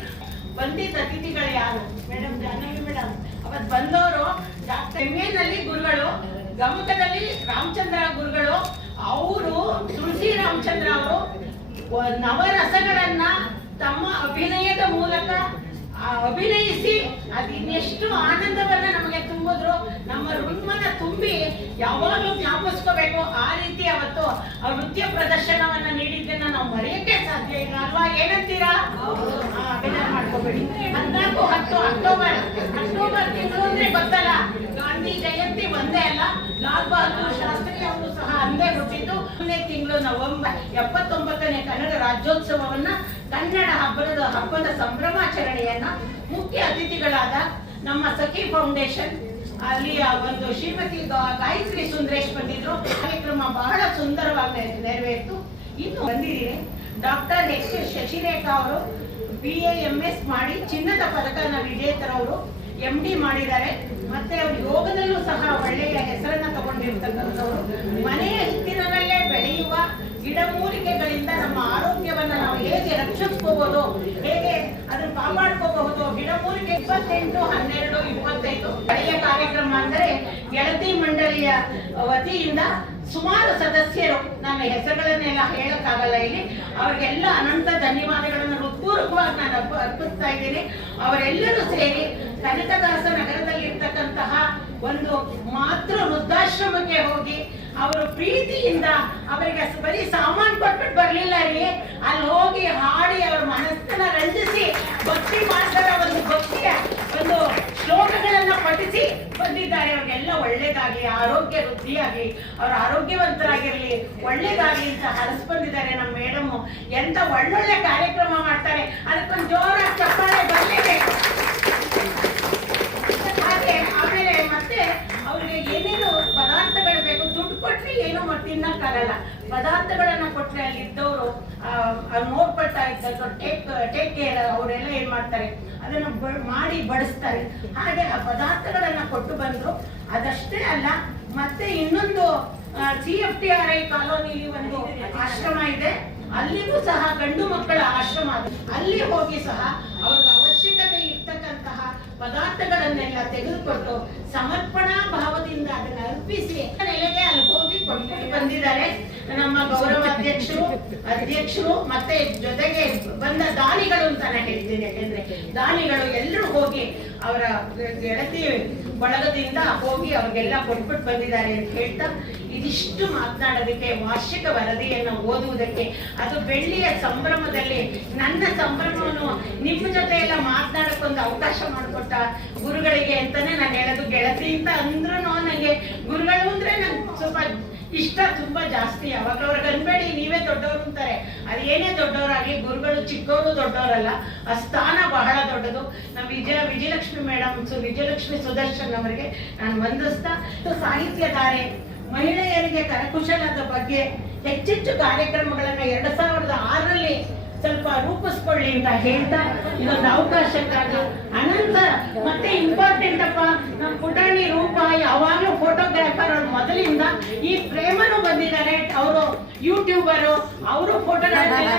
ಬಂದಿದ್ದ ಅತಿಥಿಗಳು ಯಾರು ಮೇಡಮ್? ಜಾಹ್ನವಿ ಮೇಡಮ್ ಅವತ್ತು ಬಂದವರು ಡಾಕ್ಟರ್ ನಲ್ಲಿ ಗುರುಗಳು, ಗಮಕದಲ್ಲಿ ರಾಮಚಂದ್ರ ಗುರುಗಳು, ಅವರು ತುಳಸಿ ರಾಮಚಂದ್ರ ಅವರು ನವರಸಗಳನ್ನ ತಮ್ಮ ಅಭಿನಯದ ಮೂಲಕ ಅಭಿನಯಿಸಿ ಅದಿನ್ನೆಷ್ಟು ಆನಂದವನ್ನ ನಮಗೆ ತುಂಬಿದ್ರು. ನಮ್ಮ ಋಣ್ಮನ ತುಂಬಿ ಯಾವಾಗಲೂ ಜ್ಞಾಪಿಸ್ಕೋಬೇಕು. ಆ ರೀತಿ ಅವತ್ತು ಆ ನೃತ್ಯ ಪ್ರದರ್ಶನವನ್ನ ನೀಡಿದ್ದನ್ನ ನಾವು ಮರೆಯಕ್ಕೆ ಸಾಧ್ಯ ಇಲ್ಲ ಅಲ್ವಾ? ಏನಂತೀರಾ? ಮಾಡ್ಕೋಬೇಡಿ. 14-10 ಅಕ್ಟೋಬರ್ ತಿಂಗಳು ಅಂದ್ರೆ ಗೊತ್ತಲ್ಲ, ಗಾಂಧಿ ಜಯಂತಿ ಒಂದೇ ಅಲ್ಲ, ಲಾಲ್ ಬಹದ್ದೂರ್ ಶಾಸ್ತ್ರಿ ಅವರು ಸಹ ಅಂದೇ ಹುಟ್ಟಿದ್ದು. 1ನೇ ತಿಂಗಳು ನವೆಂಬರ್ 79ನೇ ಕನ್ನಡ ರಾಜ್ಯೋತ್ಸವವನ್ನ, ಕನ್ನಡ ಹಬ್ಬದ ಸಂಭ್ರಮಾಚರಣೆಯನ್ನ ಮುಖ್ಯ ಅತಿಥಿಗಳಾದ ನಮ್ಮ ಸಖಿ ಫೌಂಡೇಶನ್ ಅಲ್ಲಿಯ ಒಂದು ಶ್ರೀಮತಿ ಗಾಯತ್ರಿ ಸುಂದರೇಶ್ ಬಂದಿದ್ರು. ಕಾರ್ಯಕ್ರಮ ಬಹಳ ಸುಂದರವಾಗಿ ನೆರವೇರಿತು. ಇನ್ನು ಬಂದಿದ್ದೀರಿ ಡಾಕ್ಟರ್ ಎಚ್ ಶಶಿರೇಖಾ ಅವರು BA MS ಮಾಡಿ ಚಿನ್ನದ ಪದಕನ ವಿಜೇತರವರು, MD ಮಾಡಿದ್ದಾರೆ. ಮತ್ತೆ ಅವರು ಯೋಗದಲ್ಲೂ ಸಹ ಒಳ್ಳೆಯ ಹೆಸರನ್ನ ತಗೊಂಡಿರ್ತಕ್ಕಂಥವ್ರು. ಮನೆಯ ಹಿತ್ತಿನಲ್ಲೇ ಬೆಳೆಯುವ ಗಿಡಮೂಲಿಕೆಗಳಿಂದ ನಮ್ಮ ಆರೋಗ್ಯವನ್ನ ನಾವು ಹೇಗೆ ರಕ್ಷಿಸ್ಕೋಬಹುದು, ಹೇಗೆ ಅದನ್ನ ಕಾಪಾಡ್ಕೋಬಹುದು. ಗಿಡಮೂಲಿಕೆ 28, 12, 25 ಹಳೆಯ ಕಾರ್ಯಕ್ರಮ ಅಂದರೆ ಗೆಳತಿ ಮಂಡಳಿಯ ವತಿಯಿಂದ ಸುಮಾರು ಸದಸ್ಯರು, ನನ್ನ ಹೆಸರುಗಳನ್ನೆಲ್ಲ ಹೇಳಕ್ಕಾಗಲ್ಲ ಇಲ್ಲಿ, ಅವರಿಗೆಲ್ಲ ಅನಂತ ಧನ್ಯವಾದಗಳನ್ನು ಹೃತ್ಪೂರ್ವಕವಾಗಿ ನಾನು ಅರ್ಪಿಸ್ತಾ ಇದ್ದೇನೆ. ಅವರೆಲ್ಲರೂ ಸೇರಿ ಕನಕದಾಸ ನಗರದಲ್ಲಿರ್ತಕ್ಕಂತಹ ಒಂದು ಮಾತೃ ವೃದ್ಧಾಶ್ರಮಕ್ಕೆ ಹೋಗಿ ಅವರು ಪ್ರೀತಿಯಿಂದ ಅವರಿಗೆ ಬರೀ ಸಾಮಾನು ಕೊಟ್ಬಿಟ್ಟು ಬರ್ಲಿಲ್ಲ ರೀ, ಅಲ್ಲಿ ಹೋಗಿ ಹಾಡಿ ಅವ್ರ ಮನಸ್ಸನ್ನ ರಂಜಿಸಿ ಭಕ್ತಿ ಮಾಸರ ಒಂದು ಭಕ್ತಿಯ ಒಂದು ಶ್ಲೋಕಗಳನ್ನ ಪಠಿಸಿ ಬಂದಿದ್ದಾರೆ. ಅವ್ರಿಗೆಲ್ಲ ಒಳ್ಳೇದಾಗ್ಲಿ, ಆರೋಗ್ಯ ವೃದ್ಧಿಯಾಗ್ಲಿ, ಅವ್ರ ಆರೋಗ್ಯವಂತರಾಗಿರ್ಲಿ, ಒಳ್ಳೇದಾಗ್ಲಿ ಅಂತ ಹರಸ್ ಬಂದಿದ್ದಾರೆ ನಮ್ಮ ಮೇಡಮ್. ಎಂತ ಒಳ್ಳೊಳ್ಳೆ ಕಾರ್ಯಕ್ರಮ ಮಾಡ್ತಾರೆ, ಅದಕ್ಕೊಂದು ಜೋರಾಗಿ ಚಪ್ಪಾಳೆ ಬರಲೇಬೇಕು. ಹಾಗೆ ಆಮೇಲೆ ಮತ್ತೆ ಅವ್ರಿಗೆ ಏನೇನು ಪದಾರ್ಥಗಳು ಬೇಕು, ದುಡ್ಡು ಕೊಟ್ರೆ ಏನೋ ತಿನ್ನಕ್ಕಾಗಲ್ಲ, ಪದಾರ್ಥಗಳನ್ನ ಕೊಟ್ರೆ ಅಲ್ಲಿದ್ದವರು ನೋಡ್ಕೊಳ್ತಾ ಇದ್ದದ್ದು ಟೇಕ್ ಕೇರ್ ಅವರೆಲ್ಲ ಏನ್ ಮಾಡ್ತಾರೆ, ಅದನ್ನ ಮಾಡಿ ಬಡಿಸ್ತಾರೆ. ಹಾಗೆ ಆ ಪದಾರ್ಥಗಳನ್ನ ಕೊಟ್ಟು ಬಂದ್ರು. ಅದಷ್ಟೇ ಅಲ್ಲ, ಮತ್ತೆ ಇನ್ನೊಂದು CFTRI ಕಾಲೋನಿಲಿ ಒಂದು ಆಶ್ರಮ ಇದೆ, ಅಲ್ಲಿಗೂ ಸಹ ಗಂಡು ಮಕ್ಕಳ ಆಶ್ರಮ ಅದು. ಅಲ್ಲಿ ಹೋಗಿ ಸಹ ಅವ್ರಿಗೆ ಅವಶ್ಯಕತೆ ಇರ್ತಕ್ಕಂತಹ ಪದಾರ್ಥಗಳನ್ನೆಲ್ಲ ತೆಗೆದುಕೊಟ್ಟು ಸಮರ್ಪಣಾ ಭಾವದಿಂದ ಅದನ್ನ ಅರ್ಪಿಸಿ ನೆಲೆಗೆ ಅಲ್ಲಿ ಹೋಗಿ ಕೊಟ್ಟು ಬಂದಿದ್ದಾರೆ. ನಮ್ಮ ಗೌರವ ಅಧ್ಯಕ್ಷರು ಮತ್ತೆ ಜೊತೆಗೆ ಬಂದ ದಾನಿಗಳು ಅಂತಾನೆ ಹೇಳ್ತೀನಿ, ಯಾಕೆಂದ್ರೆ ದಾನಿಗಳು ಎಲ್ಲರೂ ಹೋಗಿ ಅವರ ಗೆಳತಿ ಬಳಗದಿಂದ ಹೋಗಿ ಅವ್ರಿಗೆಲ್ಲ ಕೊಟ್ಬಿಟ್ಟು ಬಂದಿದ್ದಾರೆ ಅಂತ ಹೇಳ್ತಾ, ಇದಿಷ್ಟು ಮಾತನಾಡೋದಕ್ಕೆ, ವಾರ್ಷಿಕ ವರದಿಯನ್ನು ಓದುವುದಕ್ಕೆ, ಅದು ಬೆಳ್ಳಿಯ ಸಂಭ್ರಮದಲ್ಲಿ ನನ್ನ ಸಂಭ್ರಮವನ್ನು ನಿಮ್ಮ ಜೊತೆ ಎಲ್ಲ ಮಾತನಾಡಕ್ಕೊಂದು ಅವಕಾಶ ಮಾಡಿಕೊಟ್ಟ ಗುರುಗಳಿಗೆ ಅಂತಾನೆ ನಾನು ಹೇಳೋದು. ಗೆಳತಿ ಅಂತ ಅಂದ್ರೂ ನನಗೆ ಗುರುಗಳು ಅಂದ್ರೆ ನಂಗೆ ಸ್ವಲ್ಪ ಇಷ್ಟ ತುಂಬಾ ಜಾಸ್ತಿ. ಯಾವಾಗ ಅವ್ರಿಗೆ ಅನ್ಬೇಡಿ ನೀವೇ ದೊಡ್ಡವರು ಅಂತಾರೆ, ಅದೇನೇ ದೊಡ್ಡವರಾಗ್ಲಿ ಗುರುಗಳು ಚಿಕ್ಕವರು ದೊಡ್ಡವರಲ್ಲ, ಆ ಸ್ಥಾನ ಬಹಳ ದೊಡ್ಡದು. ನಮ್ಮ ವಿಜಯಲಕ್ಷ್ಮಿ ಮೇಡಮ್, ವಿಜಯಲಕ್ಷ್ಮಿ ಸುದರ್ಶನ್ ಅವರಿಗೆ ನಾನು ವಂದಿಸ್ತಾ, ಸಾಹಿತ್ಯ ಧಾರೆ, ಮಹಿಳೆಯರಿಗೆ ಕರಕುಶಲದ ಬಗ್ಗೆ ಹೆಚ್ಚೆಚ್ಚು ಕಾರ್ಯಕ್ರಮಗಳನ್ನ 2006ರಲ್ಲಿ ಸ್ವಲ್ಪ ರೂಪಿಸ್ಕೊಳ್ಳಿ ಅಂತ ಹೇಳ್ತಾ, ಇದೊಂದು ಅವಕಾಶಕ್ಕಾಗಿ ಅನಂತ ಮತ್ತೆ ಇಂಪಾರ್ಟೆಂಟ್ ಅಪ್ಪ, ನಮ್ಮ ಪುಟಾಣಿ ರೂಪ ಯಾವಾಗ್ಲೂ ಫೋಟೋಗ್ರಾಫರ್ ಅವ್ರ ಮೊದಲಿಂದ, ಈ ಪ್ರೇಮನು ಬಂದಿದ್ದಾರೆ, ಅವರು ಯೂಟ್ಯೂಬರು, ಅವರು ಫೋಟೋಗಳನ್ನೆಲ್ಲ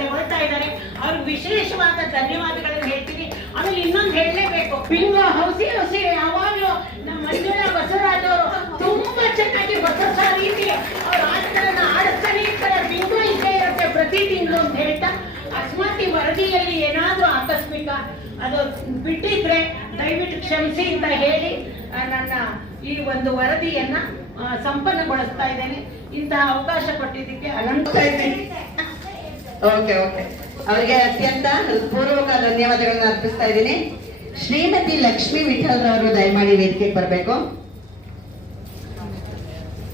ತೆಗೊಳ್ತಾ ಇದ್ದಾರೆ. ಅವ್ರಿಗೆ ವಿಶೇಷವಾದ ಧನ್ಯವಾದಗಳನ್ನು ಹೇಳ್ತೀನಿ. ಆಮೇಲೆ ಇನ್ನೊಂದು ಹೇಳಲೇಬೇಕು, ಬಿಂಗ ಹೌಸಿ ಯಾವಾಗ್ಲೂ ನಮ್ಮ ಮಂಜುಳಾ ಬಸವರಾಜ್ ಅವರು ತುಂಬಾ ಚೆನ್ನಾಗಿ ಹೊಸ ರೀತಿ ಅವ್ರ ಆಟಗಳನ್ನ ಆಡಿಸ್ತಾನೆ ಇರ್ತಾರೆ. ಬಿಂಗ ಇದ್ದೇ ಇರುತ್ತೆ ಪ್ರತಿ ತಿಂಗಳು ಅಂತ ಹೇಳ್ತಾ, ಅಕಸ್ಮಾತ್ ಈ ವರದಿಯಲ್ಲಿ ಏನಾದ್ರೂ ಆಕಸ್ಮಿಕ ಅದು ಬಿಟ್ಟಿದ್ರೆ ದಯವಿಟ್ಟು ಕ್ಷಮಿಸಿ ಅಂತ ಹೇಳಿ ನನ್ನ ಈ ಒಂದು ವರದಿಯನ್ನ ಸಂಪನ್ನಗೊಳಿಸ್ತಾ ಇದ್ದೇನೆ. ಇಂತಹ ಅವಕಾಶ ಕೊಟ್ಟಿದ್ದಕ್ಕೆ ಅನಂತ ಇದ್ದೇನೆ. ಓಕೆ, ಅವರಿಗೆ ಅತ್ಯಂತ ಪೂರ್ವಕ ಧನ್ಯವಾದಗಳನ್ನ ಅರ್ಪಿಸ್ತಾ ಇದ್ದೀನಿ. ಶ್ರೀಮತಿ ಲಕ್ಷ್ಮೀ ವಿಠಲ್ ರವರು ದಯಮಾಡಿ ವೇದಿಕೆಗೆ ಬರಬೇಕು.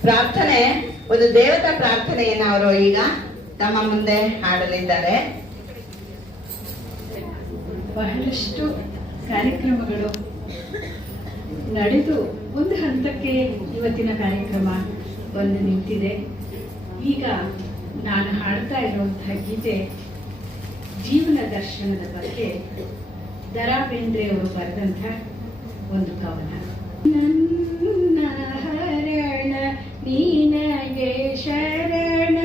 ಪ್ರಾರ್ಥನೆ, ಒಂದು ದೇವತಾ ಪ್ರಾರ್ಥನೆಯನ್ನ ಅವರು ಈಗ ತಮ್ಮ ಮುಂದೆ ಹಾಡಲಿದ್ದಾರೆ. ಬಹಳಷ್ಟು ಕಾರ್ಯಕ್ರಮಗಳು ನಡೆದು ಒಂದು ಹಂತಕ್ಕೆ ಇವತ್ತಿನ ಕಾರ್ಯಕ್ರಮ ಬಂದು ನಿಂತಿದೆ. ಈಗ ನಾನು ಹಾಡ್ತಾ ಇರುವಂತಹ ಗೀತೆ ಜೀವನ ದರ್ಶನದ ಬಗ್ಗೆ ದ.ರಾ ಬೇಂದ್ರೆ ಅವರು ಬರೆದಂಥ ಒಂದು ಕವನ. ನನ್ನ ಹರಣ ನೀನಗೆ ಶರಣ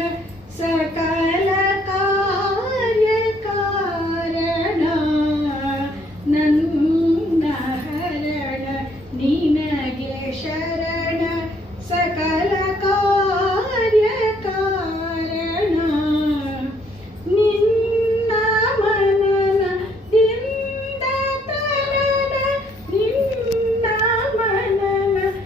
ಸಕಲ ಕಾರ್ಯ ಕಾರಣ, ನನ್ನ ಹರಣ ನೀನಗೆ ಶರಣ ಸಕಲ ಕಾರ್ಯ ಕಾರಣ, ನಿನ್ನ ಮನನದಿಂದ ತರಣ, ನಿನ್ನ ಮನನದಿಂದ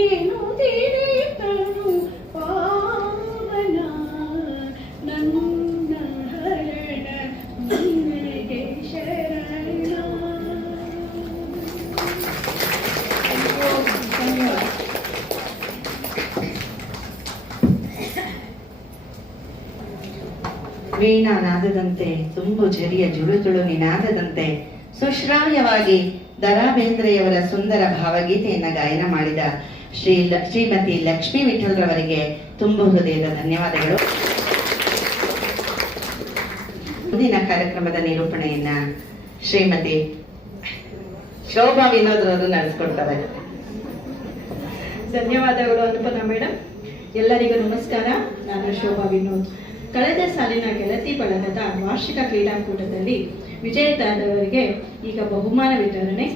ನೀನು ತೀರಿತನು ಪಾವನ ನನ್ನ ಹರಣ ನಿನಗೆ ಶರಣ. ಧನ್ಯವಾದ. ವೀಣಾ ನಾದದಂತೆ ತುಂಬು ಝರಿಯ ಜುಳುಜುಳು ನಿನಾದದಂತೆ ಸುಶ್ರಾವ್ಯವಾಗಿ ದರಾ ಬೇಂದ್ರೆಯವರ ಸುಂದರ ಭಾವಗೀತೆಯನ್ನ ಗಾಯನ ಮಾಡಿದ ಶ್ರೀಮತಿ ಲಕ್ಷ್ಮೀ ವಿಠಲ್ರವರಿಗೆ ತುಂಬು ಹೃದಯದ ಧನ್ಯವಾದಗಳು. ಮುಂದಿನ ಕಾರ್ಯಕ್ರಮದ ನಿರೂಪಣೆಯನ್ನ ಶ್ರೀಮತಿ ಶೋಭಾ ವಿನೋದ್ ಅವರು ನಡೆಸ್ಕೊಡ್ತಾರೆ. ಧನ್ಯವಾದಗಳು ಅನುಪನ ಮೇಡಮ್. ಎಲ್ಲರಿಗೂ ನಮಸ್ಕಾರ. ನಾನು ಶೋಭಾ ವಿನೋದ್. ಕಳೆದ ಸಾಲಿನ ಗೆಳತಿ ಬಳಗದ ವಾರ್ಷಿಕ ಕ್ರೀಡಾಕೂಟದಲ್ಲಿ ವಿಜೇತರಾದವರಿಗೆ ಈಗ ಬಹುಮಾನ ವಿತರಣೆ.